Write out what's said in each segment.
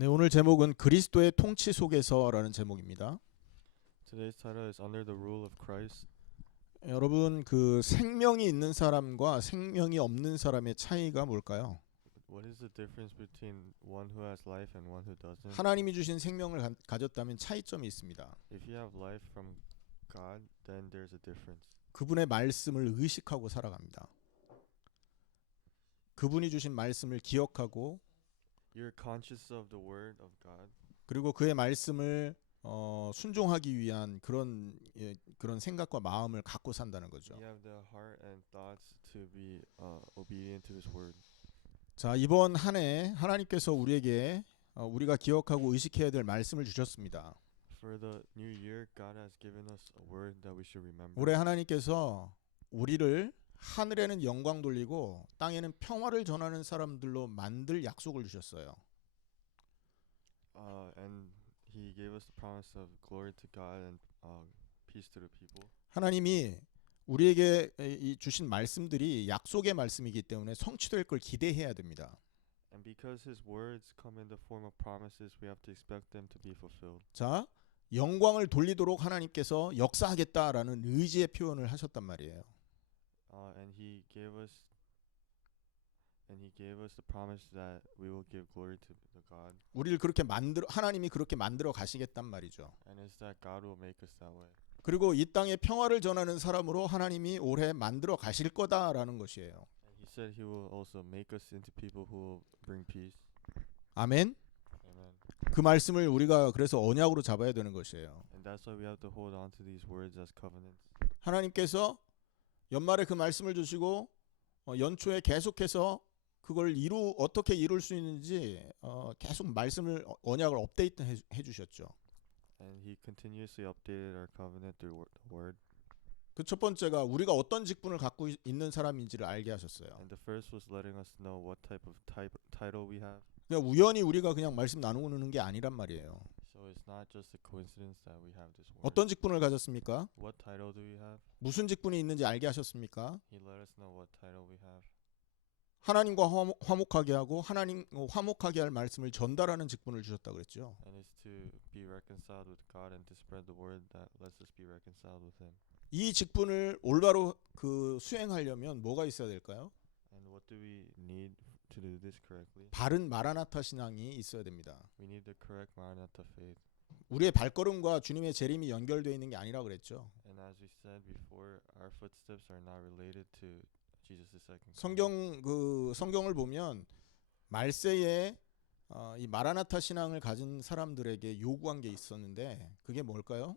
네, 오늘 제목은 그리스도의 통치 속에서라는 제목입니다. Today's title is Under the Rule of Christ. 여러분, 그 생명이 있는 사람과 생명이 없는 사람의 차이가 뭘까요? What is the difference between one who has life and one who doesn't? 하나님이 주신 생명을 가졌다면 차이점이 있습니다. If you have life from God, then there's a difference. 그분의 말씀을 의식하고 살아갑니다. 그분이 주신 말씀을 기억하고 You're conscious of the word of God. 그리고 그의 말씀을 순종하기 위한 그런 생각과 마음을 갖고 산다는 거죠. You have the heart and thoughts to be obedient to His word. 자, 이번 한 해 하나님께서 우리에게 우리가 기억하고 의식해야 될 말씀을 주셨습니다. For the new year, God has given us a word that we should remember. 올해 하나님께서 우리를 하늘에는 영광 돌리고 땅에는 평화를 전하는 사람들로 만들 약속을 주셨어요. And He gave us the promise of glory to God and peace to the people. 하나님이 우리에게 주신 말씀들이 약속의 말씀이기 때문에 성취될 걸 기대해야 됩니다. And because His words come in the form of promises, we have to expect them to be fulfilled. 자, 영광을 돌리도록 하나님께서 역사하겠다라는 의지의 표현을 하셨단 말이에요. And He gave us the promise that we will give glory to the God. 우리를 하나님이 그렇게 만들어 가시겠단 말이죠. And it's that God will make us that way. 그리고 이 땅에 평화를 전하는 사람으로 하나님이 올해 만들어 가실 거다라는 것이에요. And He said He will also make us into people who will bring peace. 아멘. Amen. 그 말씀을 우리가 그래서 언약으로 잡아야 되는 것이에요. And that's why we have to hold on to these words as covenants. 하나님께서 연말에 그 말씀을 주시고 연초에 계속해서 그걸 어떻게 이룰 수 있는지 계속 말씀을 언약을 업데이트 해 주셨죠. And He continuously updated our covenant through the word. 그 첫 번째가 우리가 어떤 직분을 갖고 있는 사람인지를 알게 하셨어요. And the first was letting us know what type of title we have. 그러니까 우연히 우리가 그냥 말씀 나누는 게 아니란 말이에요. So it's not just a coincidence that we have this word. 어떤 직분을 가졌습니까? What title do we have? 무슨 직분이 있는지 알게 하셨습니까? He let us know what title we have. 하나님과 화목하게 하고 하나님 화목하게 할 말씀을 전달하는 직분을 주셨다 그랬죠. And it's to be reconciled with God and to spread the word that lets us be reconciled with Him. 이 직분을 올바로 수행하려면 뭐가 있어야 될까요? And what do we need to do this correctly? 바른 마라나타 신앙이 있어야 됩니다. We need the correct Maranatha faith. 우리의 발걸음과 주님의 재림이 연결되어 있는 게 아니라 그랬죠. And as we said before, our footsteps are not related to Jesus' second coming. 성경을 보면 말세에 이 마라나타 신앙을 가진 사람들에게 요구한 게 있었는데 그게 뭘까요?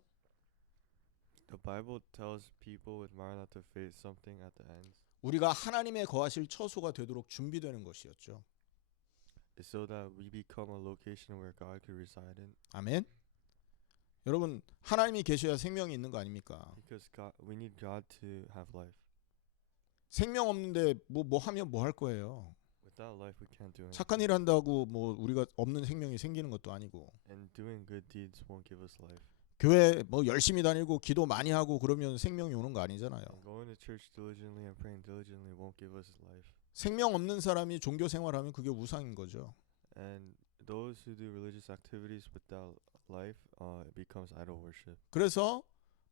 The Bible tells people with Maranatha faith something at the end. 우리가 하나님의 거하실 처소가 되도록 준비되는 것이었죠. It's so that we become a location where God could reside in. 아멘. 여러분, 하나님이 계셔야 생명이 있는 거 아닙니까? Because we need God to have life. 생명 없는데 뭐 하면 뭐 할 거예요? Without life, we can't do anything. 착한 일 한다고 뭐 우리가 없는 생명이 생기는 것도 아니고. And doing good deeds won't give us life. 교회 뭐 열심히 다니고 기도 많이 하고 그러면 생명이 오는 거 아니잖아요. And going to church diligently and praying diligently won't give us life. 생명 없는 사람이 종교 생활하면 그게 우상인 거죠. And those who do religious activities without life, it becomes idol worship. 그래서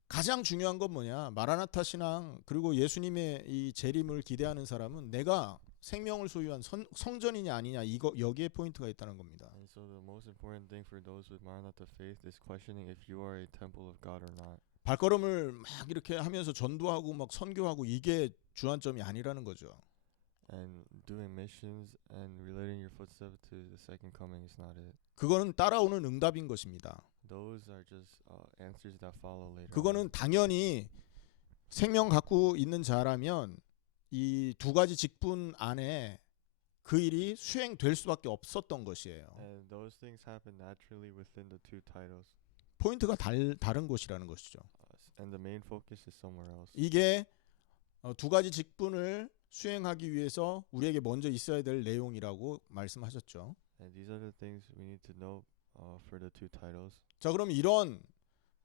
가장 중요한 건 뭐냐? 마라나타 신앙 그리고 예수님의 이 재림을 기대하는 사람은 내가 생명을 소유한 성전이냐 아니냐 여기에 포인트가 있다는 겁니다. And so the most important thing for those with Maranatha faith is questioning if you are a temple of God or not. 발걸음을 막 이렇게 하면서 전도하고 막 선교하고 이게 주안점이 아니라는 거죠. And doing missions and relating your footsteps to the second coming is not it. 그거는 따라오는 응답인 것입니다. Those are just answers that follow later. 그거는 당연히 생명 갖고 있는 자라면 이 두 가지 직분 안에 그 일이 수행될 수밖에 없었던 것이에요. And those things happen naturally within the two titles. 포인트가 다른 곳이라는 것이죠. And the main focus is somewhere else. 이게 두 가지 직분을 수행하기 위해서 우리에게 먼저 있어야 될 내용이라고 말씀하셨죠. And these are the things we need to know for the two titles. 자, 그럼 이런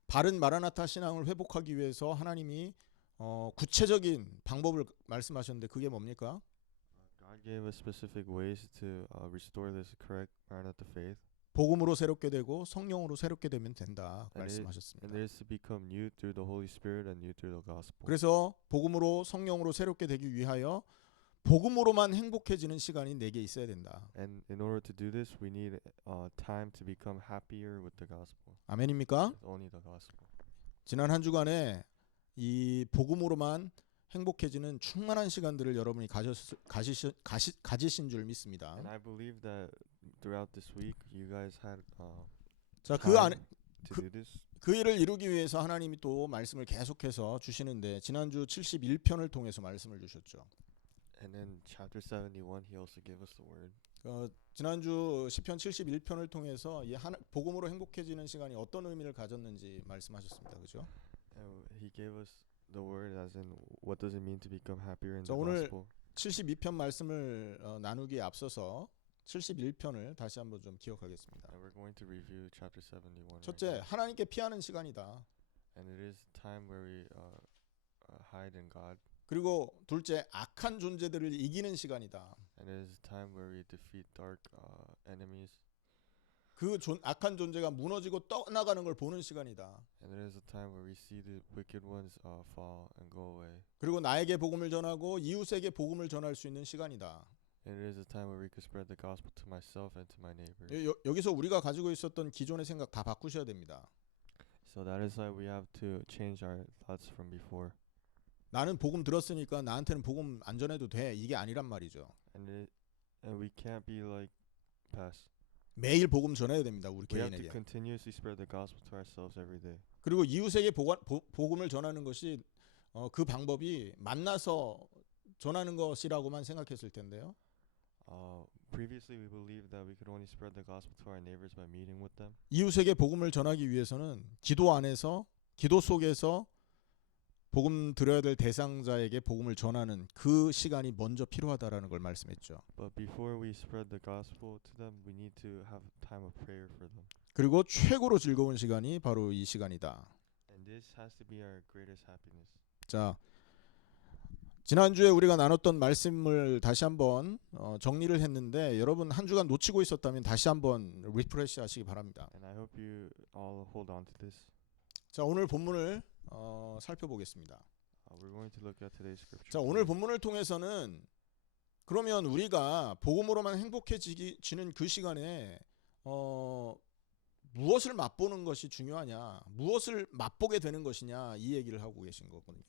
바른 마라나타 신앙을 회복하기 위해서 하나님이 구체적인 방법을 말씀하셨는데 그게 뭡니까? God gave us specific ways to restore this correct Maranatha faith. 복음으로 새롭게 되고 성령으로 새롭게 되면 된다 And 말씀하셨습니다. it is to become new through the Holy Spirit and new through the gospel. 그래서 복음으로 성령으로 새롭게 되기 위하여 복음으로만 행복해지는 시간이 내게 있어야 된다. And in order to do this, we need time to become happier with the gospel. 아멘입니까? With only the gospel. 지난 한 주간에 이 복음으로만 행복해지는 충만한 시간들을 여러분이 가지신 줄 믿습니다. And I believe that throughout this week, you guys had 자, 그 time 안에 to do this. 그 일을 이루기 위해서 하나님이 또 말씀을 계속해서 주시는데 지난주 71편을 통해서 말씀을 주셨죠. And then chapter 71, he also gave us the word. 지난주 시편 71편을 통해서 이 복음으로 행복해지는 시간이 어떤 의미를 가졌는지 말씀하셨습니다. 그죠? And he gave us the word as in what does it mean to become happier in 자, the 오늘 gospel. 72편 말씀을 나누기에 앞서서 71편을 다시 한번 좀 기억하겠습니다. And we're going to review chapter 71. right 첫째, now. 하나님께 피하는 시간이다. And it is time where we hide in God. 그리고 둘째, 악한 존재들을 이기는 시간이다. And it is time where we defeat dark enemies. 그 악한 존재가 무너지고 떠나가는 걸 보는 시간이다. And it is a time where we see the wicked ones fall and go away. 그리고 나에게 복음을 전하고 이웃에게 복음을 전할 수 있는 시간이다. And it is a time where we can spread the gospel to myself and to my neighbors. 여기서 우리가 가지고 있었던 기존의 생각 다 바꾸셔야 됩니다. So that is why we have to change our thoughts from before. 나는 복음 들었으니까 나한테는 복음 안 전해도 돼. 이게 아니란 말이죠. And we can't be like past. 매일 복음 전해야 됩니다. 우리 We have to 개인에게. continuously spread the gospel to ourselves every day. 그리고 이웃에게 복음을 전하는 것이 그 방법이 만나서 전하는 것이라고만 생각했을 텐데요. Previously, we believed that we could only spread the gospel to our neighbors by meeting with them. 이웃에게 복음을 전하기 위해서는 기도 안에서 기도 속에서 복음 들어야 될 대상자에게 복음을 전하는 그 시간이 먼저 필요하다라는 걸 말씀했죠. But before we spread the gospel to them, we need to have time of prayer for them. 그리고 최고로 즐거운 시간이 바로 이 시간이다. And this has to be our greatest happiness. 자, 지난주에 우리가 나눴던 말씀을 다시 한번 정리를 했는데 여러분 한 주간 놓치고 있었다면 다시 한번 리프레시 하시기 바랍니다. And I hope you all hold on to this. 자, 오늘 본문을 살펴보겠습니다. We're going to look at today's scripture. 자, 오늘 본문을 통해서는 그러면 우리가 복음으로만 행복해지는 그 시간에 무엇을 맛보는 것이 중요하냐, 무엇을 맛보게 되는 것이냐 이 얘기를 하고 계신 거거든요.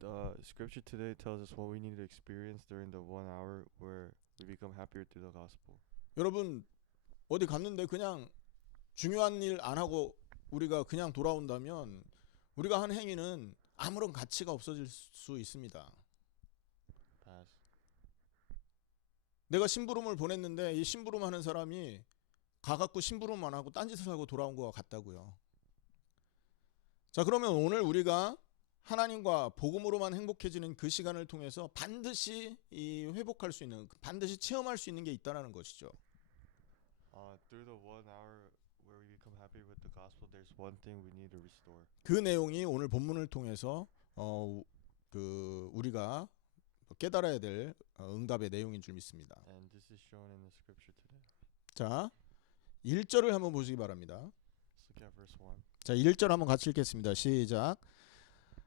The scripture today tells us what we need to experience during the 1 hour where we become happier through the gospel. 여러분 어디 갔는데 그냥 중요한 일 안 하고 우리가 그냥 돌아온다면 우리가 한 행위는 아무런 가치가 없어질 수 있습니다. Pass. 내가 심부름을 보냈는데 이 심부름하는 사람이 가갖고 심부름만 하고 딴짓을 하고 돌아온 거와 같다고요. 자, 그러면 오늘 우리가 하나님과 복음으로만 행복해지는 그 시간을 통해서 반드시 회복할 수 있는, 반드시 체험할 수 있는 게 있다라는 것이죠. Through the 1 hour where we become happy with the gospel, there's one thing we need to restore. 그 내용이 오늘 본문을 통해서 우리가 깨달아야 될 응답의 내용인 줄 믿습니다. And this is shown in the scripture today. 자, 1절을 한번 보시기 바랍니다. Let's look at verse 1. 자, 1절 한번 같이 읽겠습니다. 시작.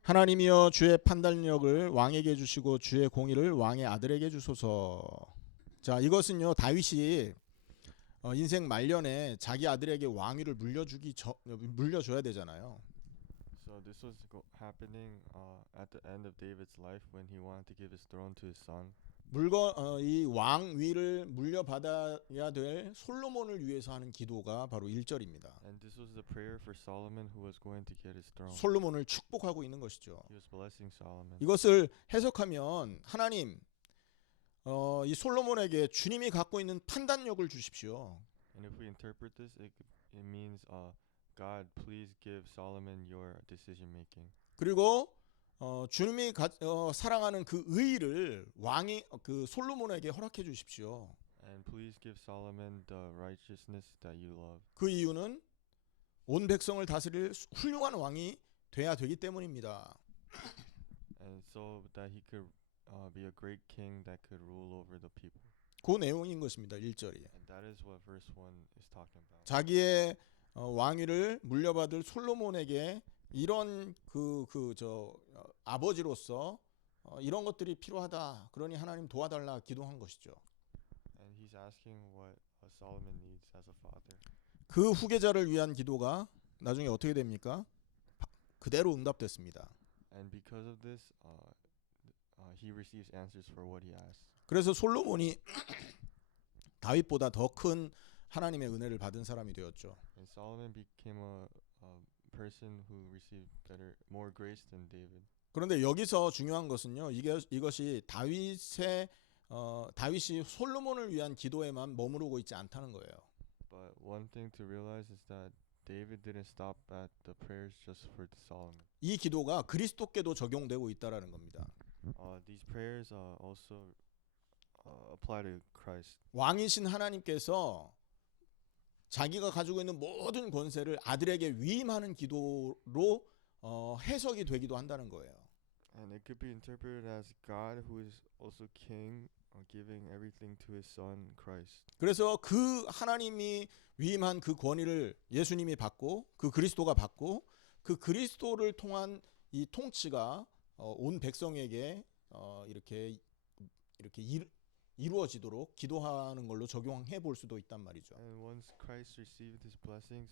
하나님이여 주의 판단력을 왕에게 주시고 주의 공의를 왕의 아들에게 주소서. 자, 이것은요 다윗이 인생 말년에 자기 아들에게 왕위를 물려줘야 되잖아요. So this was happening at the end of David's life when he wanted to give his throne to his son. 이 왕위를 물려받아야 될 솔로몬을 위해서 하는 기도가 바로 1절입니다. And this was the prayer for Solomon who was going to get his throne. 솔로몬을 축복하고 있는 것이죠. He was blessing Solomon. 이것을 해석하면 하나님 이 솔로몬에게 주님이 갖고 있는 판단력을 주십시오. And if we interpret this, it means God, please give Solomon your decision making. 그리고 주님이 사랑하는 그 의의를 왕이 그 솔로몬에게 허락해 주십시오. And please give Solomon the righteousness that you love. 그 이유는 온 백성을 다스릴 훌륭한 왕이 돼야 되기 때문입니다. And so that he could be a great king that could rule over the people. 그 내용인 것입니다. 1절이. And that is what verse 1 is talking about. 자기의 왕위를 물려받을 솔로몬에게 이런 아버지로서 이런 것들이 필요하다. 그러니 하나님 도와달라 기도한 것이죠. And he's asking what Solomon needs as a father. 그 후계자를 위한 기도가 나중에 어떻게 됩니까? 그대로 응답됐습니다. And because of this, he receives answers for what he asks. 그래서 솔로몬이 다윗보다 더 큰 하나님의 은혜를 받은 사람이 되었죠. And Solomon became a person who received more grace than David. 그런데 여기서 중요한 것은요. 이것이 다윗이 솔로몬을 위한 기도에만 머무르고 있지 않다는 거예요. But one thing to realize is that David didn't stop at the prayers just for Solomon. 이 기도가 그리스도께도 적용되고 있다라는 겁니다. These prayers also apply to Christ. 왕이신 하나님께서 자기가 가지고 있는 모든 권세를 아들에게 위임하는 기도로 해석이 되기도 한다는 거예요. And it could be interpreted as God who is also king, giving everything to his son Christ. 그래서 그 하나님이 위임한 그 권위를 예수님이 받고 그 그리스도가 받고 그 그리스도를 통한 이 통치가 온 백성에게 이렇게 이루어지도록 기도하는 걸로 적용해 볼 수도 있단 말이죠. And once Christ received his blessings,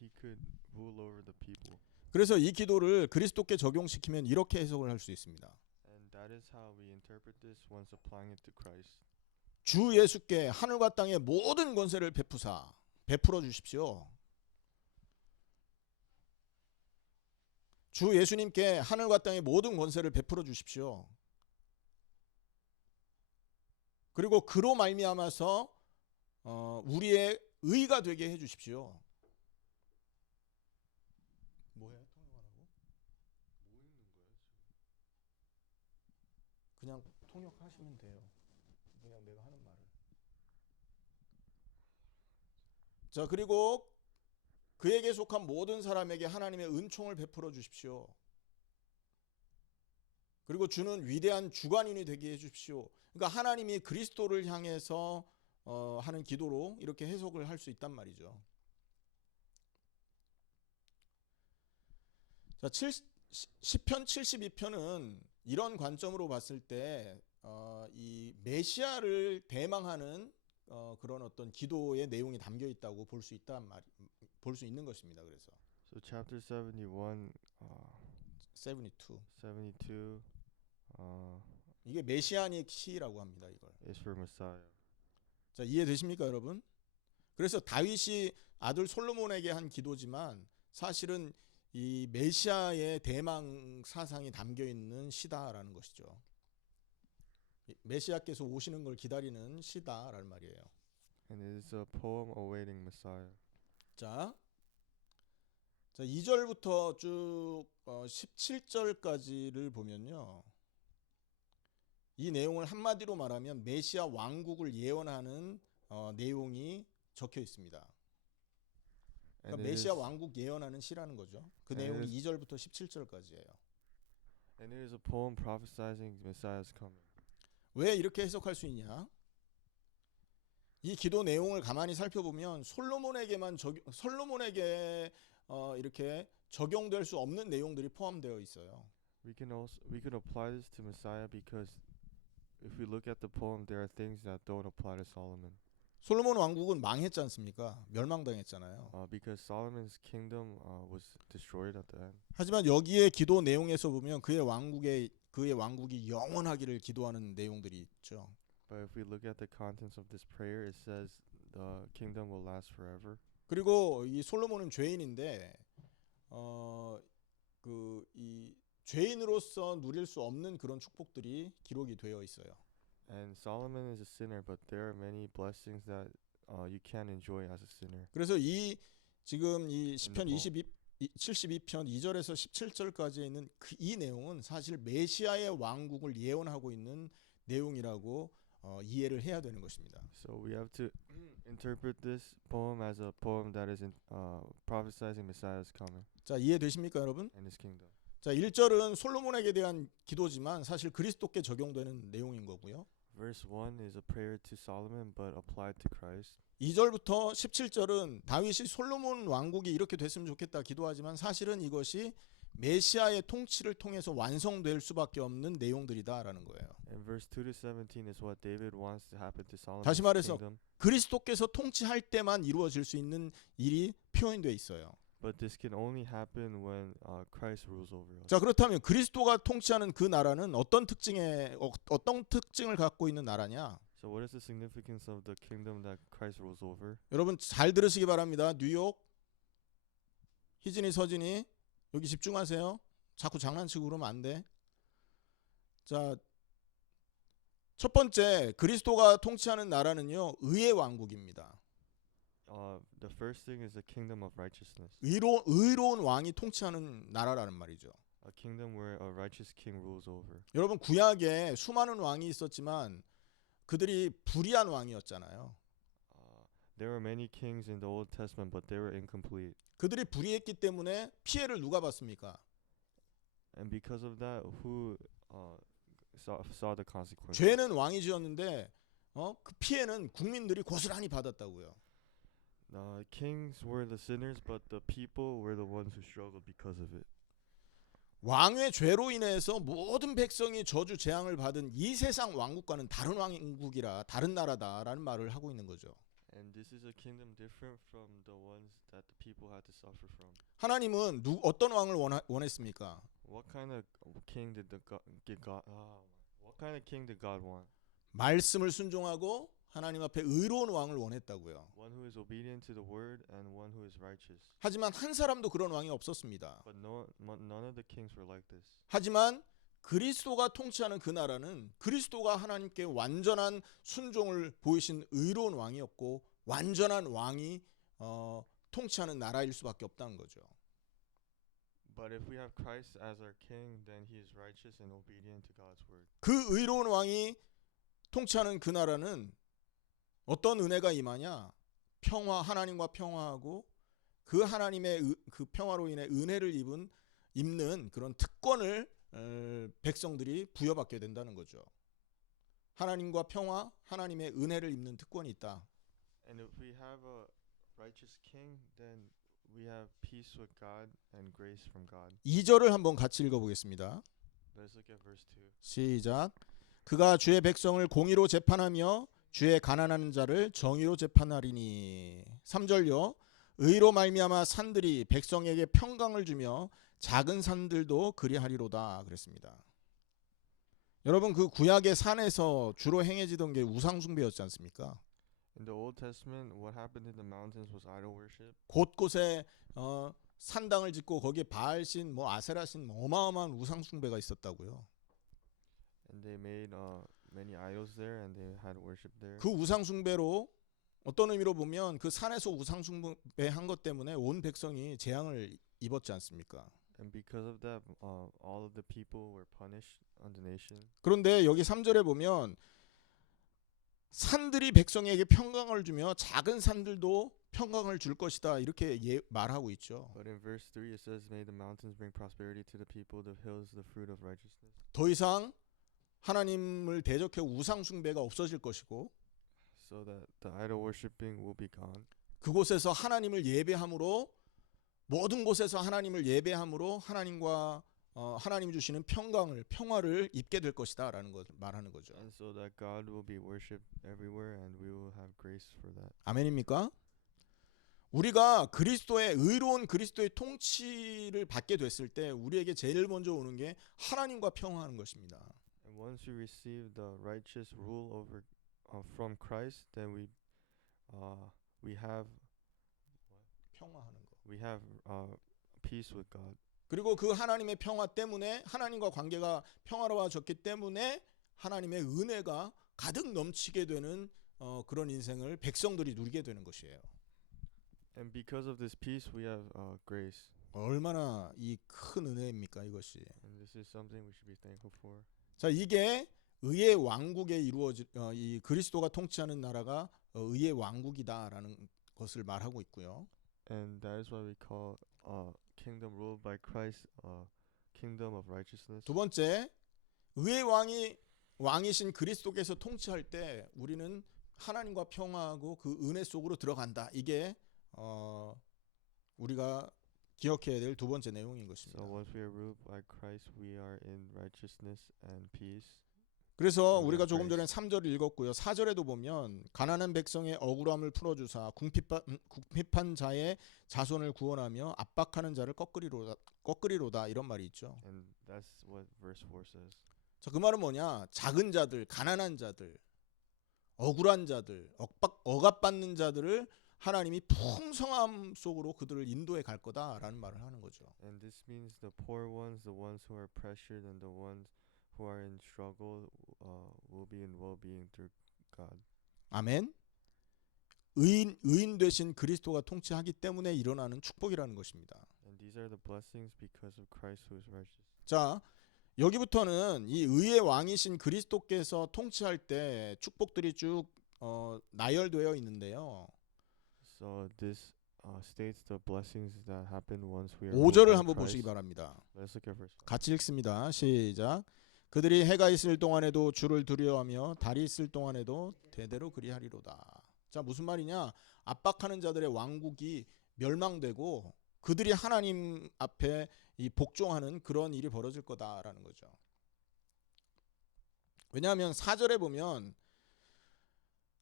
he could rule over the people. 그래서 이 기도를 그리스도께 적용시키면 이렇게 해석을 할 수 있습니다. And that is how we interpret this once applying it to Christ. 주 예수께 하늘과 땅의 모든 권세를 베풀어 주십시오. 주 예수님께 하늘과 땅의 모든 권세를 베풀어 주십시오. 그리고 그로 말미암아서 우리의 의가 되게 해 주십시오. 뭐야? 통역하라고? 뭐 있는 거야 지금? 그냥 통역하시면 돼요. 그냥 내가 하는 말을. 자, 그리고 그에게 속한 모든 사람에게 하나님의 은총을 베풀어 주십시오. 그리고 주는 위대한 주관인이 되게 해 주십시오. 그러니까 하나님이 그리스도를 향해서 하는 기도로 이렇게 해석을 할 수 있단 말이죠. 자, 시편 72편은 이런 관점으로 봤을 때 이 메시아를 대망하는 그런 어떤 기도의 내용이 담겨 있다고 볼 수 있는 것입니다. 그래서 So chapter 71, 72 72 이게 메시아닉 시라고 합니다. 이걸. is for Messiah. 자, 이해되십니까, 여러분? 그래서 다윗이 아들 솔로몬에게 한 기도지만 사실은 이 메시아의 대망 사상이 담겨 있는 시다라는 것이죠. 메시아께서 오시는 걸 기다리는 시다라는 말이에요. And it is a poem awaiting Messiah. 자, 2절부터 쭉 17절까지를 보면요. 이 내용을 한마디로 말하면 메시아 왕국을 예언하는 내용이 적혀 있습니다. 그러니까 메시아 왕국 예언하는 시라는 거죠. 그 내용이 2절부터 17절까지예요. And it is a poem prophesying Messiah's coming. 왜 이렇게 해석할 수 있냐? 이 기도 내용을 가만히 살펴보면 솔로몬에게 이렇게 적용될 수 없는 내용들이 포함되어 있어요. We could apply this to Messiah because if we look at the poem, there are things that don't apply to Solomon. 솔로몬 왕국은 망했지 않습니까? 멸망당했잖아요. Because Solomon's kingdom was destroyed at the end. 하지만 여기에 기도 내용에서 보면 그의 왕국이 영원하기를 기도하는 내용들이 있죠. But if we look at the contents of this prayer, it says the kingdom will last forever. 그리고 이 솔로몬은 죄인인데 이 죄인으로서 누릴 수 없는 그런 축복들이 기록이 되어 있어요. And Solomon is a sinner, but there are many blessings that you can enjoy as a sinner. 그래서 지금 이 시편 72편 2절에서 17절까지에 있는 이 내용은 사실 메시아의 왕국을 예언하고 있는 내용이라고 이해를 해야 되는 것입니다. So we have to interpret this poem as a poem that is prophesying Messiah's coming 자, 이해되십니까, 여러분? and his kingdom. 자, 1절은 솔로몬에게 대한 기도지만 사실 그리스도께 적용되는 내용인 거고요. Verse 1 is a prayer to Solomon but applied to Christ. 2절부터 17절은 다윗이 솔로몬 왕국이 이렇게 됐으면 좋겠다 기도하지만 사실은 이것이 메시아의 통치를 통해서 완성될 수밖에 없는 내용들이다라는 거예요. And verse 2 to 17 is what David wants to happen to Solomon's 다시 말해서 kingdom. 그리스도께서 통치할 때만 이루어질 수 있는 일이 표현되어 있어요. But this can only happen when Christ rules over us. 자, 그렇다면 그리스도가 통치하는 그 나라는 어떤 특징을 갖고 있는 나라냐? So what is the significance of the kingdom that Christ rules over? 여러분 잘 들으시기 바랍니다. 뉴욕, 희진이, 서진이 여기 집중하세요. 자꾸 장난치고 그러면 안 돼. 자, 첫 번째 그리스도가 통치하는 나라는요, 의의 왕국입니다. The first thing is the kingdom of righteousness. 의로운 왕이 통치하는 나라라는 말이죠. A kingdom where a righteous king rules over. 여러분 구약에 수많은 왕이 있었지만 그들이 불의한 왕이었잖아요. There were many kings in the Old Testament, but they were incomplete. 그들이 불의했기 때문에 피해를 누가 봤습니까? And because of that, who saw the consequences? 죄는 왕이 지었는데 그 피해는 국민들이 고스란히 받았다고요. Kings were the sinners, but the people were the ones who struggled because of it. 왕의 죄로 인해서 모든 백성이 저주 재앙을 받은 이 세상 왕국과는 다른 왕국이라 다른 나라다라는 말을 하고 있는 거죠. And this is a kingdom different from the ones that the people had to suffer from. 하나님은 어떤 왕을 원했습니까? What kind of king did what kind of king did God want? 말씀을 순종하고 하나님 앞에 의로운 왕을 원했다고요. One who is obedient to the word and one who is righteous. 하지만 한 사람도 그런 왕이 없었습니다. But none of the kings were like this. 하지만 그리스도가 통치하는 그 나라는 그리스도가 하나님께 완전한 순종을 보이신 의로운 왕이었고 완전한 왕이 통치하는 나라일 수밖에 없다는 거죠. But if we have Christ as our king, then he is righteous and obedient to God's word. 그 의로운 왕이 통치하는 그 나라는 어떤 은혜가 임하냐? 평화, 하나님과 평화하고 그 하나님의 그 평화로 인해 은혜를 입는 그런 특권을 백성들이 부여받게 된다는 거죠. 하나님과 평화, 하나님의 은혜를 입는 특권이 있다. And if we have a righteous king, then we have peace with God and grace from God. 2절을 한번 같이 읽어보겠습니다. Let's look at verse 2. 시작. 그가 주의 백성을 공의로 재판하며 주의 가난한 자를 정의로 재판하리니. 3절요. 의로 말미암아 산들이 백성에게 평강을 주며 작은 산들도 그리하리로다 그랬습니다. 여러분 그 구약의 산에서 주로 행해지던 게 우상 숭배였지 않습니까? In the Old Testament, what happened in the mountains was idol worship. 곳곳에 산당을 짓고 거기에 바알신, 아세라신 어마어마한 우상 숭배가 있었다고요. And they made many idols there, and they had worship there. 그 우상 숭배로 어떤 의미로 보면 그 산에서 우상 숭배한 것 때문에 온 백성이 재앙을 입었지 않습니까? And because of that, all of the people were punished on the nation. 그런데 여기 3절에 보면 산들이 백성에게 평강을 주며 작은 산들도 평강을 줄 것이다 이렇게 말하고 있죠. But in verse 3 it says, "May the mountains bring prosperity to the people, the hills the fruit of righteousness." 더 이상 하나님을 대적해 우상 숭배가 없어질 것이고 So that the idol worshiping will be gone. 그곳에서 하나님을 예배함으로 모든 곳에서 하나님을 예배함으로 하나님과 하나님 주시는 평화를 입게 될 것이다라는 것을 말하는 거죠. And so that God will be worshipped everywhere, and we will have grace for that. 아멘입니까? 우리가 의로운 그리스도의 통치를 받게 됐을 때 우리에게 제일 먼저 오는 게 하나님과 평화하는 것입니다. And once we receive the righteous rule over from Christ, then we have 평화하는 거. we have peace with God. 그리고 그 하나님의 평화 때문에 하나님과 관계가 평화로워졌기 때문에 하나님의 은혜가 가득 넘치게 되는 그런 인생을 백성들이 누리게 되는 것이에요. And because of this peace, we have grace. 얼마나 이 큰 은혜입니까 이것이. And this is something we should be thankful for. 자, 이게 의의 왕국에 이루어진 이 그리스도가 통치하는 나라가 의의 왕국이다라는 것을 말하고 있고요. And that is why we call kingdom ruled by Christ kingdom of righteousness. 두 번째, 의의 왕이 왕이신 그리스도께서 통치할 때 우리는 하나님과 평화하고 그 은혜 속으로 들어간다. 이게 우리가 기억해야 될 두 번째 내용인 것입니다. So once we are ruled by Christ, we are in righteousness and peace. 그래서 We 우리가 have 조금 전에 grace. 3절을 읽었고요. 4절에도 보면 가난한 백성의 억울함을 풀어주사 궁핍한 자의 자손을 구원하며 압박하는 자를 꺾으리로다 이런 말이 있죠. And that's what verse 4 says. 자, 그 말은 뭐냐? 작은 자들, 가난한 자들, 억울한 자들, 억압받는 자들을 하나님이 풍성함 속으로 그들을 인도해 갈 거다라는 말을 하는 거죠. And this means the poor ones, the ones who are pressured, and the ones who are in struggle will be in well-being through God. 아멘. 의인 되신 그리스도가 통치하기 때문에 일어나는 축복이라는 것입니다. And these are the blessings because of Christ who is righteous. 자, 여기부터는 이 의의 왕이신 그리스도께서 통치할 때 축복들이 쭉 나열되어 있는데요. So this states the blessings that happen once we are 5절을 ruled by 한번 보시기 Christ. 바랍니다. Let's look at verse 5. 같이 읽습니다. 시작. 그들이 해가 있을 동안에도 주를 두려워하며 달이 있을 동안에도 대대로 그리하리로다. 자, 무슨 말이냐? 압박하는 자들의 왕국이 멸망되고 그들이 하나님 앞에 이 복종하는 그런 일이 벌어질 거다라는 거죠. 왜냐하면 4절에 보면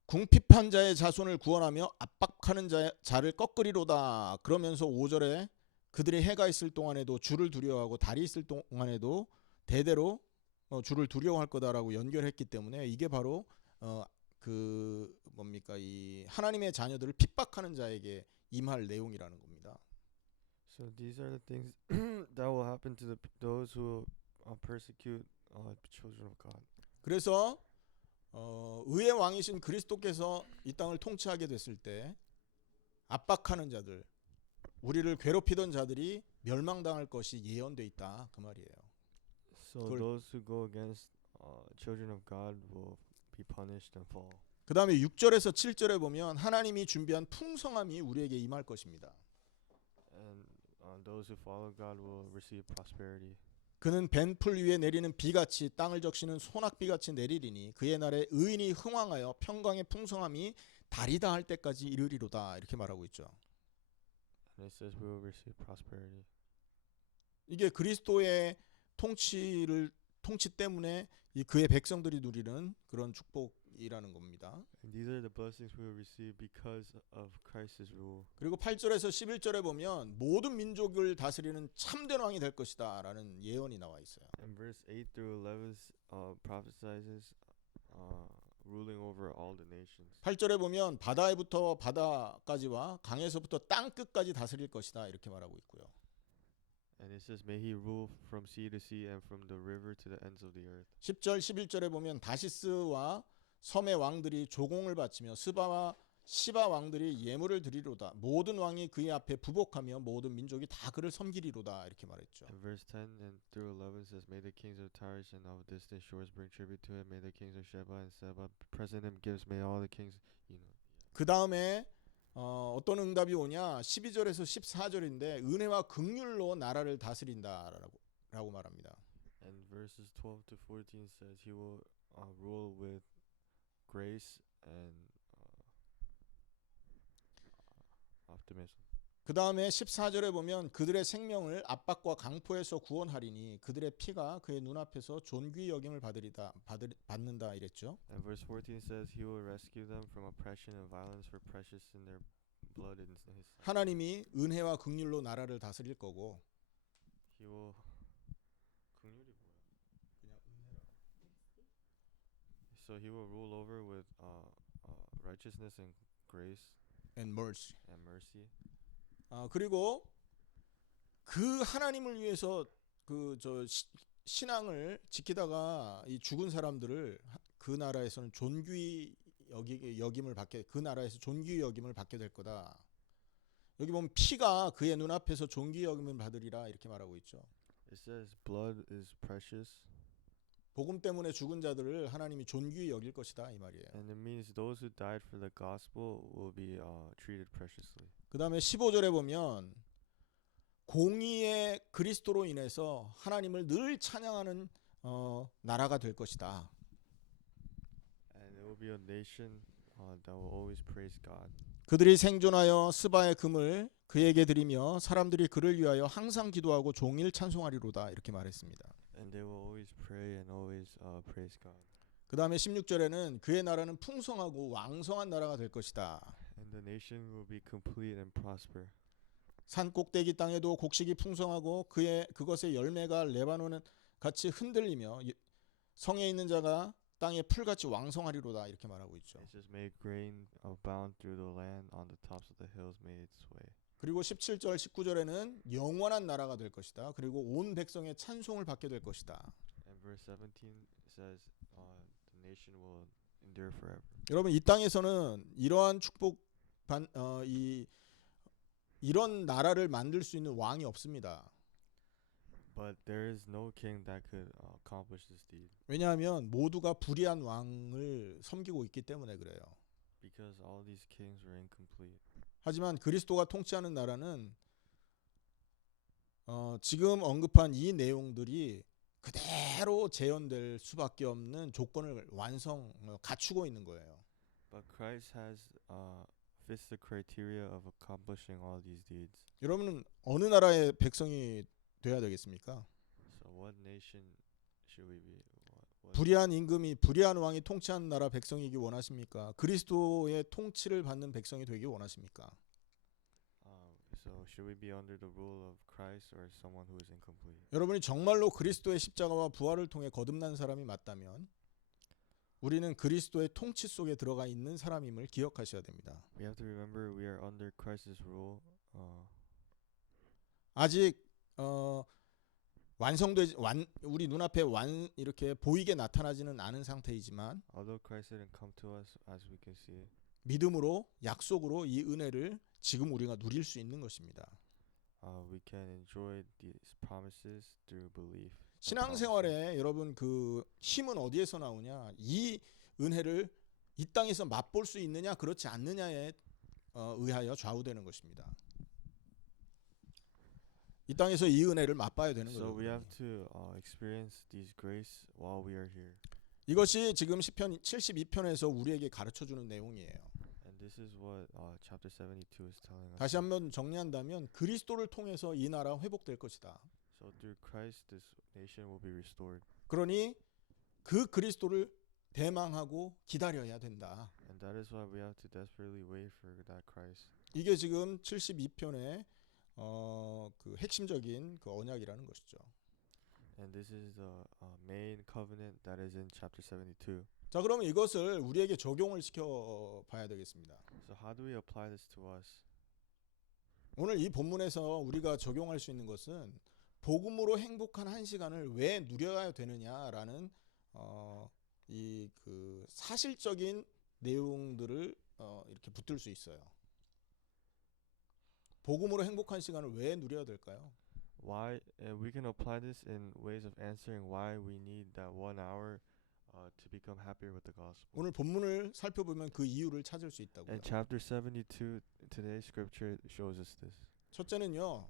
궁핍한 자의 자손을 구원하며 압박하는 자를 꺾으리로다. 그러면서 5절에 그들이 해가 있을 동안에도 주를 두려워하고 달이 있을 동안에도 대대로 주를 두려워할 거다라고 연결했기 때문에 이게 바로 이 하나님의 자녀들을 핍박하는 자에게 임할 내용이라는 겁니다. So these are the things that will happen to those who persecute children of God. 그래서 의의 왕이신 그리스도께서 이 땅을 통치하게 됐을 때 압박하는 자들, 우리를 괴롭히던 자들이 멸망당할 것이 예언돼 있다 그 말이에요. So 그걸- those who go against children of God will be punished and fall. 그 다음에 6절에서 7절에 보면 하나님이 준비한 풍성함이 우리에게 임할 것입니다. And those who follow God will receive prosperity. 그는 벤풀 위에 내리는 비같이 땅을 적시는 소낙비같이 내리리니 그의 날에 의인이 흥왕하여 평강의 풍성함이 달이 다할 때까지 이르리로다 이렇게 말하고 있죠. And it says we will receive prosperity. 이게 그리스도의 통치 때문에 그의 백성들이 누리는 그런 축복이라는 겁니다. And these are the blessings we will receive because of Christ's rule. 그리고 8절에서 11절에 보면 모든 민족을 다스리는 참된 왕이 될 것이다 라는 예언이 나와 있어요. And verse 8 through 11 prophesies ruling over all the nations. 8절에 보면 바다에부터 바다까지와 강에서부터 땅 끝까지 다스릴 것이다 이렇게 말하고 있고요. And it says, may he rule from sea to sea and from the river to the ends of the earth. 10절 11절에 보면 다시스와 섬의 왕들이 조공을 바치며 스바와 시바 왕들이 예물을 드리로다. 모든 왕이 그의 앞에 부복하며 모든 민족이 다 그를 섬기리로다 이렇게 말했죠. And verse 10 and through 11 says, may the kings of Tyre and of distant shores bring tribute to him. May the kings of Sheba and Seba present him gifts. May all the kings, 그 다음에 어떤 응답이 오냐? 12절에서 14절인데 은혜와 긍휼로 나라를 다스린다라고 말합니다. And verses 12 to 14 says he will rule with grace and optimism. 그 다음에 14절에 보면 그들의 생명을 압박과 강포에서 구원하리니 그들의 피가 그의 눈앞에서 존귀 여김을 받는다 이랬죠. And verse 14 says he will rescue them from oppression and violence, for precious in their blood in his sight. 하나님이 은혜와 긍휼로 나라를 다스릴 거고 He will 긍휼이 뭐야? 그냥 은혜라. So he will rule over with righteousness and grace and mercy. and mercy. 그리고 그 하나님을 위해서 신앙을 지키다가 이 죽은 사람들을 그 나라에서는 존귀 여김을 받게 그 나라에서 존귀 여김을 받게 될 거다. 여기 보면 피가 그의 눈앞에서 존귀 여김을 받으리라 이렇게 말하고 있죠. It says blood is precious. 복음 때문에 죽은 자들을 하나님이 존귀히 여길 것이다 이 말이에요. And it means those who died for the gospel will be treated preciously. 그 다음에 15절에 보면 공의의 그리스도로 인해서 하나님을 늘 찬양하는 나라가 될 것이다. will be a nation that will always praise God. 그들이 생존하여 스바의 금을 그에게 드리며 사람들이 그를 위하여 항상 기도하고 종일 찬송하리로다 이렇게 말했습니다. And they will always pray and always praise God. 그 다음에 16절에는 그의 나라는 풍성하고 왕성한 나라가 될 것이다. And the nation will be complete and prosper. 산 꼭대기 땅에도 곡식이 풍성하고 그것의 열매가 레바논은 같이 흔들리며 성에 있는 자가 땅에 풀같이 왕성하리로다 이렇게 말하고 있죠. It says, "May grain abound through the land; on the tops of the hills may it sway." 그리고 17절 19절에는 영원한 나라가 될 것이다. 그리고 온 백성의 찬송을 받게 될 것이다. And verse 17 says, "The nation will endure forever." 여러분 이 땅에서는 이러한 이런 나라를 만들 수 있는 왕이 없습니다. But there is no king that could accomplish this deed. 왜냐하면 모두가 불의한 왕을 섬기고 있기 때문에 그래요. Because all these kings were incomplete. 하지만 그리스도가 통치하는 나라는 지금 언급한 이 내용들이 그대로 재현될 수밖에 없는 조건을 갖추고 있는 거예요. But Christ has fits the criteria of accomplishing all these deeds. 여러분은 어느 나라의 백성이 돼야 되겠습니까? So what nation should we be? 불의한 임금이 불의한 왕이 통치하는 나라 백성이기 원하십니까? 그리스도의 통치를 받는 백성이 되기 원하십니까? So should we be under the rule of Christ or someone who is incomplete? 여러분이 정말로 그리스도의 십자가와 부활을 통해 거듭난 사람이 맞다면 우리는 그리스도의 통치 속에 들어가 있는 사람임을 기억하셔야 됩니다. We have to remember we are under Christ's rule. 아직 우리 눈앞에 이렇게 보이게 나타나지는 않은 상태이지만 Although Christ didn't come to us as we can see, 믿음으로 약속으로 이 은혜를 지금 우리가 누릴 수 있는 것입니다. we can enjoy these promises through belief. 신앙생활에 여러분 그 힘은 어디에서 나오냐? 이 은혜를 이 땅에서 맛볼 수 있느냐 그렇지 않느냐에 의하여 좌우되는 것입니다. 이 땅에서 이 은혜를 맛봐야 되는 So 거죠. we have to experience these grace while we are here. 이것이 지금 시편 72편에서 우리에게 가르쳐 주는 내용이에요. And this is what chapter 72 is telling us. 다시 한번 정리한다면 그리스도를 통해서 이 나라 회복될 것이다. So through Christ this nation will be restored. 그러니 그 그리스도를 대망하고 기다려야 된다. And that is why we have to desperately wait for that Christ. 이게 지금 72편의 그 핵심적인 그 언약이라는 것이죠. And this is the main covenant that is in chapter 72. 자, 그러면 이것을 우리에게 적용을 시켜 봐야 되겠습니다. So how do we apply this to us? 오늘 이 본문에서 우리가 적용할 수 있는 것은 복음으로 행복한 한 시간을 왜 누려야 되느냐라는 이 그 사실적인 내용들을 이렇게 붙들 수 있어요. 복음으로 행복한 시간을 왜 누려야 될까요? Why we can apply this in ways of answering why we need that 1 hour to become happier with the gospel. 오늘 본문을 살펴보면 그 이유를 찾을 수 있다고요. And chapter 72 today's scripture shows us this. 첫째는요.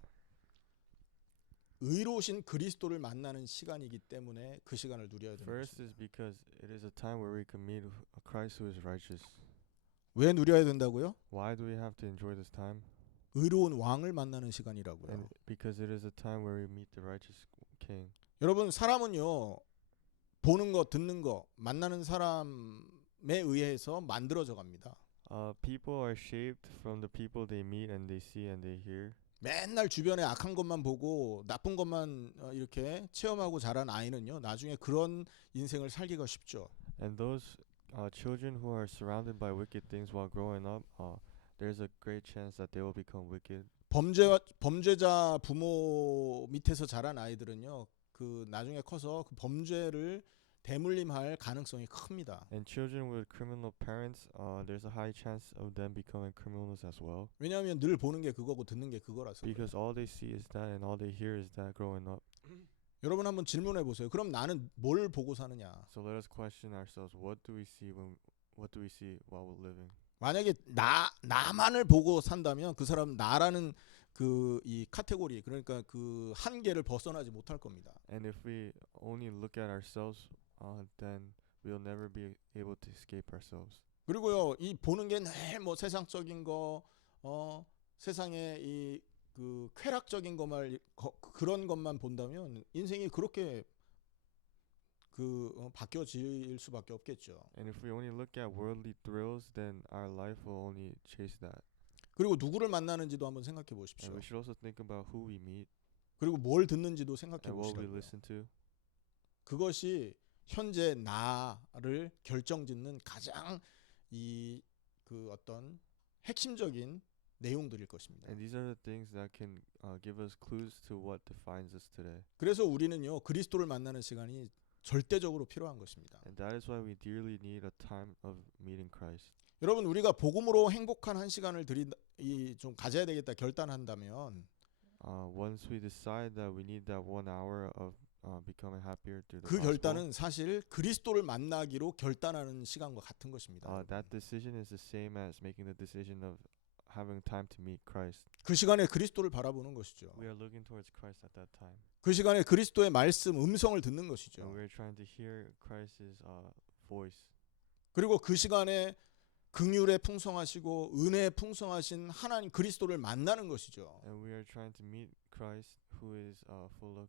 의로우신 그리스도를 만나는 시간이기 때문에 그 시간을 누려야 되는 First is 것입니다. because it is a time where we can meet a Christ who is righteous. 왜 누려야 된다고요? Why do we have to enjoy this time? 의로운 왕을 만나는 시간이라고요. And because it is a time where we meet the righteous king. 여러분 사람은요. 보는 거, 듣는 거, 만나는 사람에 의해서 만들어져 갑니다. People are shaped from the people they meet and they see and they hear. 맨날 주변에 악한 것만 보고 나쁜 것만 이렇게 체험하고 자란 아이는요. 나중에 그런 인생을 살기가 쉽죠. And those children who are surrounded by wicked things while growing up, there's a great chance that they will become wicked. 범죄자 부모 밑에서 자란 아이들은요. 그 나중에 커서 그 범죄를 대물림할 가능성이 큽니다. And children with criminal parents, there's a high chance of them becoming criminals as well. 왜냐하면 늘 보는 게 그거고 듣는 게 그거라서. Because all they see is that and all they hear is that growing up. 여러분 한번 질문해 보세요. 그럼 나는 뭘 보고 사느냐? So let us question ourselves. What do we see while we're living? 만약에 나만을 보고 산다면 그 사람 나라는 그 이 카테고리 그러니까 그 한계를 벗어나지 못할 겁니다. And if we only look at ourselves, then we'll never be able to escape ourselves. 그리고요, 이 보는 게 늘 뭐 세상적인 거, 세상의 이 그 쾌락적인 것만 그런 것만 본다면 인생이 그렇게 바뀌어질 수밖에 없겠죠. And if we only look at worldly thrills, then our life will only chase that. 그리고 누구를 만나는지도 한번 생각해 And 보십시오. we should also think about who we meet 그리고 뭘 듣는지도 생각해 and what we 보시라고요. listen to. 그것이 현재 나를 결정짓는 가장 그 어떤 핵심적인 내용들일 것입니다. And these are the things that can give us clues to what defines us today. 그래서 우리는요, 그리스도를 만나는 시간이 절대적으로 필요한 것입니다. And that is why we dearly need a time of meeting Christ. 여러분, 우리가 복음으로 행복한 한 시간을 좀 가져야 되겠다 결단한다면 Once we decide that we need that 1 hour of becoming happier through the 그 gospel, 결단은 사실 그리스도를 만나기로 결단하는 시간과 같은 것입니다. that decision is the same as making the decision of having time to meet Christ. 그 시간에 그리스도를 바라보는 것이죠. We are looking towards Christ at that time. 그 시간에 그리스도의 말씀, 음성을 듣는 것이죠. And we are trying to hear Christ's voice. 그리고 그 시간에 긍휼에 풍성하시고 은혜에 풍성하신 하나님 그리스도를 만나는 것이죠. And we are trying to meet Christ who is full of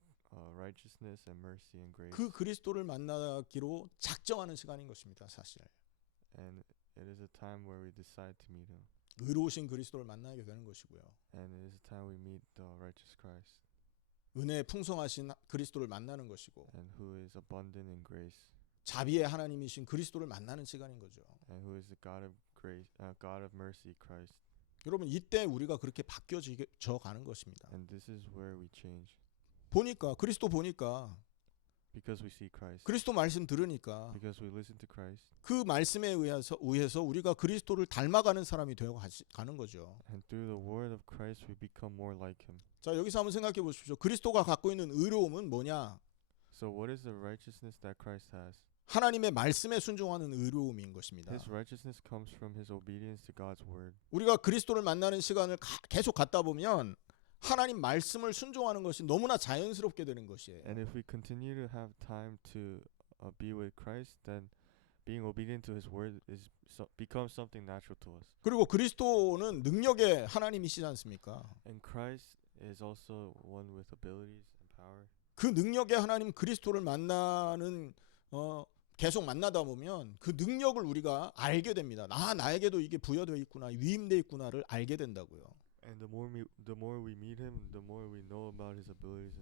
righteousness and mercy and grace. 그 그리스도를 만나기로 작정하는 시간인 것입니다, 사실. And it is a time where we decide to meet him. 의로우신 그리스도를 만나게 되는 것이고요. And it is a time we meet the righteous Christ. 은혜에 풍성하신 그리스도를 만나는 것이고 And who is abundant in grace. 자비의 하나님이신 그리스도를 만나는 시간인 거죠. And who is the God of grace, God of mercy, Christ. 여러분, 이때 우리가 그렇게 바뀌어져 가는 것입니다. And this is where we change. 그리스도 보니까 Because we see Christ. 그리스도 말씀 들으니까 Because we listen to Christ. 그 말씀에 의해서 우리가 그리스도를 닮아가는 사람이 되어 가는 거죠. And through the word of Christ we become more like him. 자, 여기서 한번 생각해 보십시오. 그리스도가 갖고 있는 의로움은 뭐냐? So what is the righteousness that Christ has? 하나님의 말씀에 순종하는 의로움인 것입니다. His righteousness comes from his obedience to God's word. 우리가 그리스도를 만나는 시간을 계속 갖다 보면 하나님 말씀을 순종하는 것이 너무나 자연스럽게 되는 것이에요. And if we continue to have time to be with Christ, then being obedient to his word becomes something natural to us. 그리고 그리스도는 능력의 하나님이시지 않습니까? And Christ is also one with abilities and power. 그 능력의 하나님 그리스도를 만나는 계속 만나다 보면 그 능력을 우리가 알게 됩니다. 나에게도 이게 부여되어 있구나, 위임되어 있구나를 알게 된다고요. And the more we meet him, the more we know about his abilities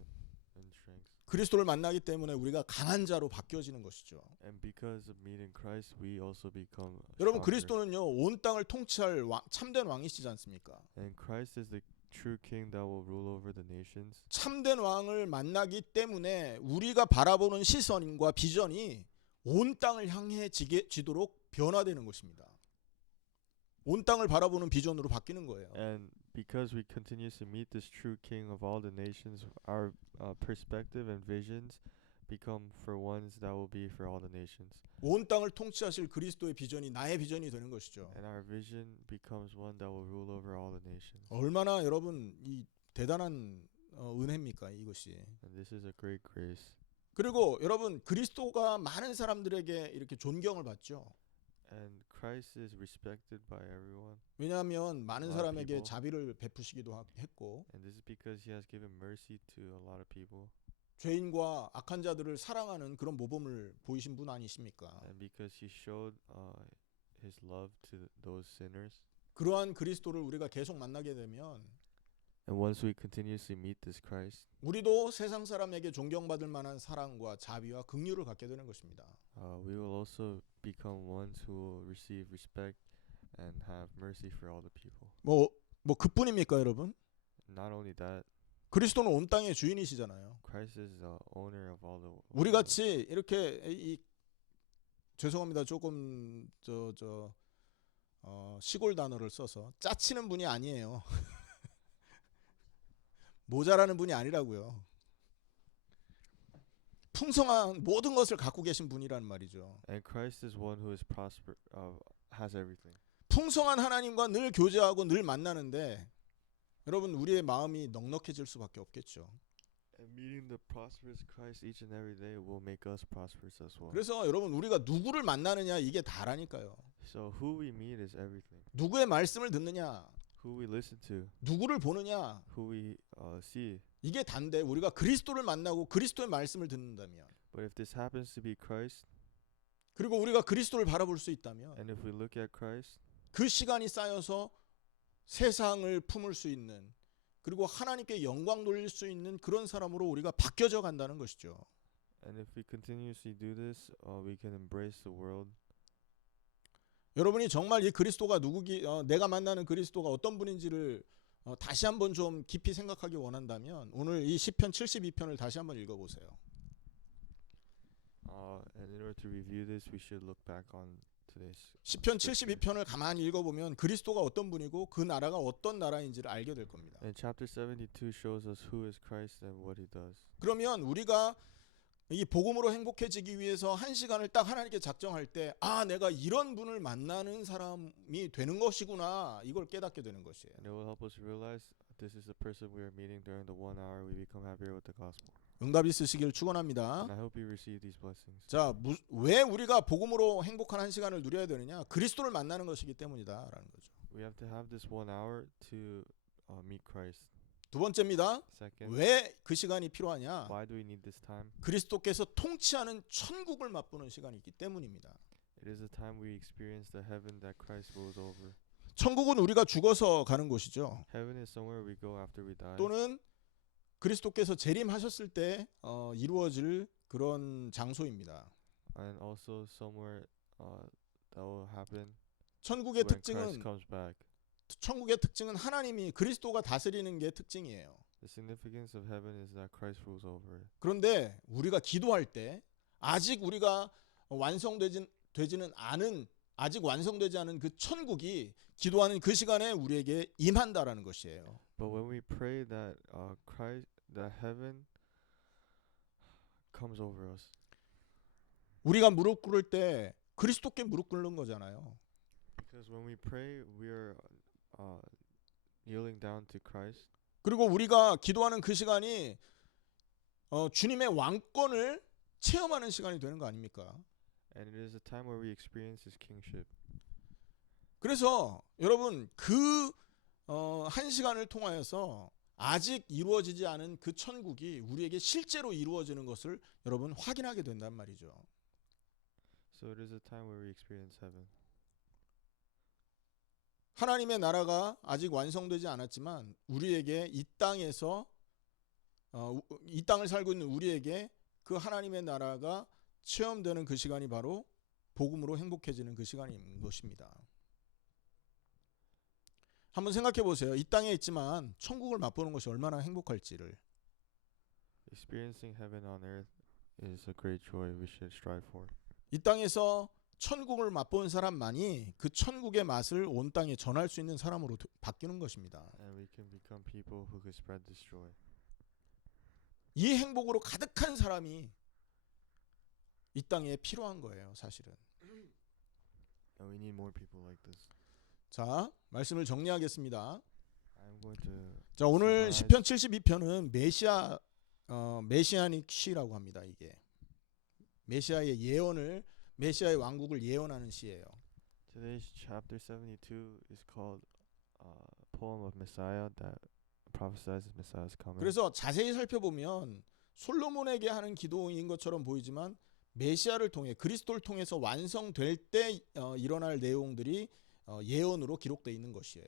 and strengths. 그리스도를 만나기 때문에 우리가 강한 자로 바뀌어지는 것이죠. And because of meeting Christ, we also become 여러분, stronger. 그리스도는요, 온 땅을 통치할 참된 왕이시지 않습니까? And Christ is the true king that will rule over the nations. 참된 왕을 만나기 때문에 우리가 바라보는 시선과 비전이 온 땅을 향해 지도록 변화되는 것입니다. 온 땅을 바라보는 비전으로 바뀌는 거예요. And because we continuously meet this true king of all the nations, our perspective and visions become for ones that will be for all the nations. 온 땅을 통치하실 그리스도의 비전이 나의 비전이 되는 것이죠. And our vision becomes one that will rule over all the nations. 얼마나 여러분 이 대단한 은혜입니까, 이것이. And this is a great grace. 그리고 여러분, 그리스도가 많은 사람들에게 이렇게 존경을 받죠. And Christ is respected by everyone. 왜냐하면 많은 A lot of 사람에게 people. 자비를 베푸시기도 했고, And this is because he has given mercy to a lot of people. 죄인과 악한 자들을 사랑하는 그런 모범을 보이신 분 아니십니까? And because he showed his love to those sinners. 그러한 그리스도를 우리가 계속 만나게 되면 And once we continuously meet this Christ, 우리도 세상 사람에게 존경받을 만한 사랑과 자비와 긍휼을 갖게 되는 것입니다. we will also become ones who will receive respect and have mercy for all the people. 뭐 그뿐입니까, 여러분? Not only that, 그리스도는 온 땅의 주인이시잖아요. Christ is the owner of all the. 우리 같이 이렇게 죄송합니다. 조금 시골 단어를 써서 짜치는 분이 아니에요. 모자라는 분이 아니라고요. 풍성한 모든 것을 갖고 계신 분이라는 말이죠. And Christ is one who is has everything. 풍성한 하나님과 늘 교제하고 늘 만나는데 여러분, 우리의 마음이 넉넉해질 수밖에 없겠죠. And meeting the prosperous Christ each and every day will make us prosperous as well. 그래서 여러분 우리가 누구를 만나느냐 이게 다라니까요. So who we meet is everything. 누구의 말씀을 듣느냐, Who we listen to, 누구를 보느냐 who we see. 이게 단데 우리가 그리스도를 만나고 그리스도의 말씀을 듣는다면 But if this happens to be Christ, 그리고 우리가 그리스도를 바라볼 수 있다면 and if we look at Christ, 그 시간이 쌓여서 세상을 품을 수 있는 그리고 하나님께 영광 돌릴 수 있는 그런 사람으로 우리가 바뀌어져 간다는 것이죠. and if we continuously do this, we can embrace the world. 여러분이 정말 이 그리스도가 내가 만나는 그리스도가 어떤 분인지를 다시 한번 좀 깊이 생각하기 원한다면 오늘 이 시편 72편을 다시 한번 읽어보세요. And in order to review this, we should look back on today's 시편 scripture. 72편을 가만히 읽어보면 그리스도가 어떤 분이고 그 나라가 어떤 나라인지를 알게 될 겁니다. And chapter 72 shows us who is Christ and what he does. 그러면 우리가 이 복음으로 행복해지기 위해서 한 시간을 딱 하나님께 작정할 때 내가 이런 분을 만나는 사람이 되는 것이구나 이걸 깨닫게 되는 것이에요. And it will help us realize this is the person we are meeting during the 1 hour we become happier with the gospel. 응답이 있으시길 축원합니다. And I hope you receive these blessings. 자, 왜 우리가 복음으로 행복한 한 시간을 누려야 되느냐? 그리스도를 만나는 것이기 때문이다라는 거죠. We have to have this 1 hour to meet Christ. 두 번째입니다. Second, 왜 그 시간이 필요하냐? why do we need this time? 그리스도께서 통치하는 천국을 맛보는 시간이 있기 때문입니다. It is a time we experience the heaven that Christ rules over. 천국은 우리가 죽어서 가는 곳이죠. Heaven is somewhere we go after we die. 또는 그리스도께서 재림하셨을 때 이루어질 그런 장소입니다. And also somewhere that will happen 천국의 when Christ 특징은 comes back. 천국의 특징은 하나님이 그리스도가 다스리는 게 특징이에요. The significance of heaven is that Christ rules over it. 그런데 우리가 기도할 때 아직 우리가 되지는 않은 아직 완성되지 않은 그 천국이 기도하는 그 시간에 우리에게 임한다라는 것이에요. But when we pray that that heaven comes over us, 우리가 무릎 꿇을 때 그리스도께 무릎 꿇는 거잖아요. because when we pray, we are kneeling down to Christ. 그리고 우리가 기도하는 그 시간이 주님의 왕권을 체험하는 시간이 되는 거 아닙니까? And it is a time where we experience His kingship. 그래서 여러분 한 시간을 통하여서 아직 이루어지지 않은 그 천국이 우리에게 실제로 이루어지는 것을 여러분 확인하게 된단 말이죠. So it is a time where we experience heaven. 하나님의 나라가 아직 완성되지 않았지만 우리에게 이 땅에서 이 땅을 살고 있는 우리에게 그 하나님의 나라가 체험되는 그 시간이 바로 복음으로 행복해지는 그 시간인 것입니다. 한번 생각해 보세요. 이 땅에 있지만 천국을 맛보는 것이 얼마나 행복할지를. Experiencing heaven on earth is a great joy we should strive for. 이 땅에서 천국을 맛본 사람만이 그 천국의 맛을 온 땅에 전할 수 있는 사람으로 바뀌는 것입니다. And we can become people who can spread this joy. 이 행복으로 가득한 사람이 이 땅에 필요한 거예요, 사실은. And we need more people like this. 자, 말씀을 정리하겠습니다. I'm going to 자, 오늘 summarize. 시편 72편은 메시아닉 시라고 합니다. 이게 메시아의 왕국을 예언하는 시예요. Today's chapter 72 is called Poem of Messiah that prophesies Messiah's coming. 그래서 자세히 살펴보면 솔로몬에게 하는 기도인 것처럼 보이지만 메시아를 통해 그리스도를 통해서 완성될 때 일어날 내용들이 예언으로 기록되어 있는 것이에요.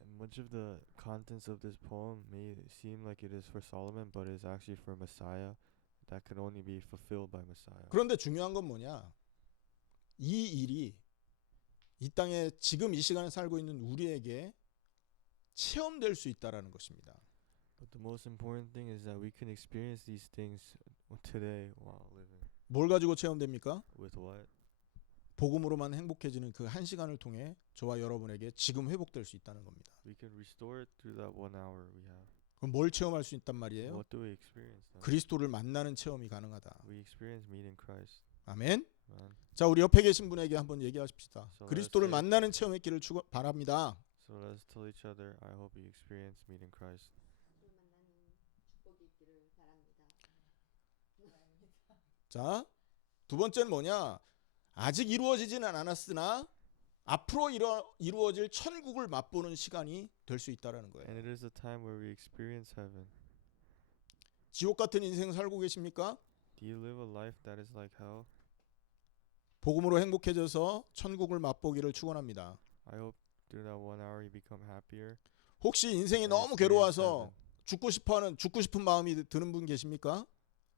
And much of the contents of this poem may seem like it is for Solomon, but it is actually for Messiah that can only be fulfilled by Messiah. 그런데 중요한 건 뭐냐? 이 일이 이 땅에 지금 이 시간에 살고 있는 우리에게 체험될 수 있다라는 것입니다. But the most important thing is that we can experience these things today while living. 뭘 가지고 체험됩니까? With what? 복음으로만 행복해지는 그 한 시간을 통해 저와 여러분에게 지금 회복될 수 있다는 겁니다. We can restore it through that 1 hour we have. 그럼 뭘 체험할 수 있단 말이에요? What do we experience then? 그리스도를 만나는 체험이 가능하다. We experience meeting Christ. 아멘. Amen. 자, 우리 옆에 계신 분에게 한번 얘기하십시다. So 그리스도를 let's say- 만나는 체험했기를 바랍니다. So let's tell each other, I hope you experience meeting Christ. 자, 두 번째는 뭐냐? 아직 이루어지지는 않았으나 앞으로 이루어질 천국을 맛보는 시간이 될 수 있다라는 And 거예요. it is a time where we experience heaven. 지옥 같은 인생 살고 계십니까? Do you live a life that is like hell? 복음으로 행복해져서 천국을 맛보기를 축원합니다. I hope through that 1 hour you become happier. 혹시 인생이 and 너무 experience 괴로워서 heaven. 죽고 싶은 마음이 드는 분 계십니까?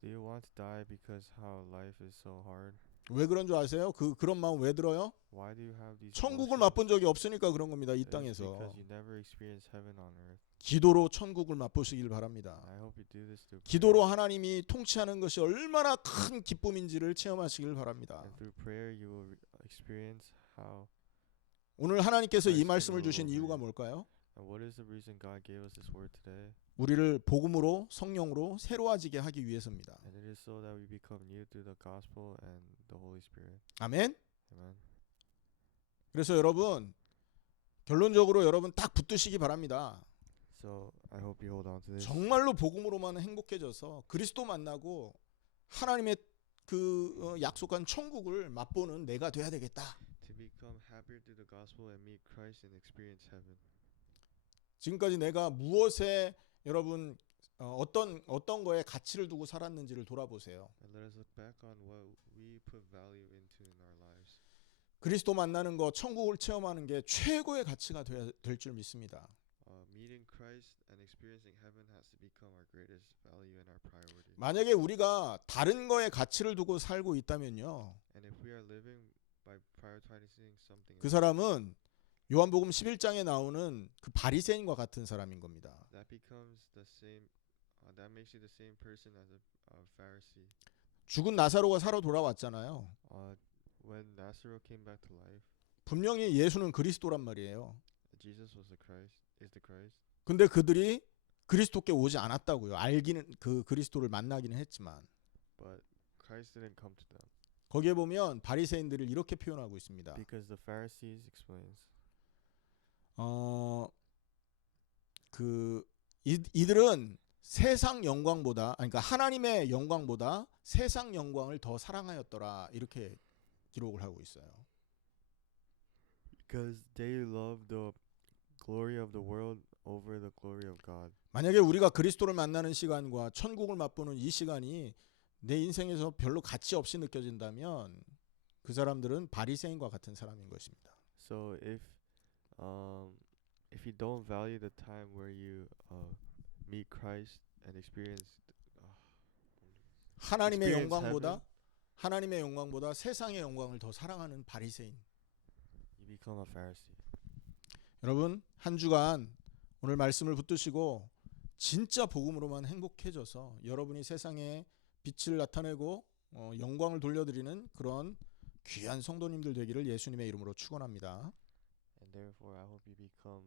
Do you want to die because how life is so hard? 왜 그런 줄 아세요? 그런 마음 왜 들어요? Why do you have these 천국을 emotions? 맛본 적이 없으니까 그런 겁니다. 이 It is 땅에서. because you never experienced heaven on earth. 기도로 천국을 맛보시길 바랍니다. I hope you do this through 기도로 prayer. 하나님이 통치하는 것이 얼마나 큰 기쁨인지를 체험하시길 바랍니다. And through prayer you will experience how. 오늘 하나님께서 이 말씀을 말씀을 주신 overview. 이유가 뭘까요? And what is the reason God gave us this word today? 우리를 복음으로 성령으로 새로워지게 하기 위해서입니다. And it is so that we become new through the gospel and the Holy Spirit. 아멘. Amen. 그래서 여러분 결론적으로 여러분 딱 붙드시기 바랍니다. So I hope you hold on to this. 정말로 복음으로만 행복해져서 그리스도 만나고 하나님의 약속한 천국을 맛보는 내가 돼야 되겠다. To become happier through the gospel and meet Christ and experience heaven. 지금까지 내가 무엇에 여러분 어떤 거에 가치를 두고 살았는지를 돌아보세요. And let us look back on what we put value into in our lives. 그리스도 만나는 거, 천국을 체험하는 게 최고의 가치가 될 줄 믿습니다. Meeting Christ and experiencing heaven has to become our greatest value and our priority. 만약에 우리가 다른 거에 가치를 두고 살고 있다면요. And if we are living by prioritizing something 그 else, 사람은 요한복음 11장에 나오는 그 바리새인과 같은 사람인 겁니다. that becomes the same. That makes you the same person as a Pharisee. 죽은 나사로가 살아 돌아왔잖아요. When Lazarus came back to life, 분명히 예수는 그리스도란 말이에요. Jesus was the Christ. Is the Christ. 근데 그들이 그리스도께 오지 않았다고요. 알기는 그리스도를 만나기는 했지만 But Christ didn't come to them 거기에 보면 바리새인들을 이렇게 표현하고 있습니다. because the Pharisees explains. 이들은 세상 영광보다 그러니까 하나님의 영광보다 세상 영광을 더 사랑하였더라 이렇게 기록을 하고 있어요. Because they love the glory of the world over the glory of God. 만약에 우리가 그리스도를 만나는 시간과 천국을 맛보는 이 시간이 내 인생에서 별로 가치 없이 느껴진다면 그 사람들은 바리새인과 같은 사람인 것입니다. So if you don't value the time where you meet Christ and experience 하나님의 experience 하나님의 영광보다 세상의 영광을 더 사랑하는 바리새인. you become a Pharisee. 여러분 한 주간 오늘 말씀을 붙드시고 진짜 복음으로만 행복해져서 여러분이 세상에 빛을 나타내고 영광을 돌려드리는 그런 귀한 성도님들 되기를 예수님의 이름으로 축원합니다. And therefore I hope you become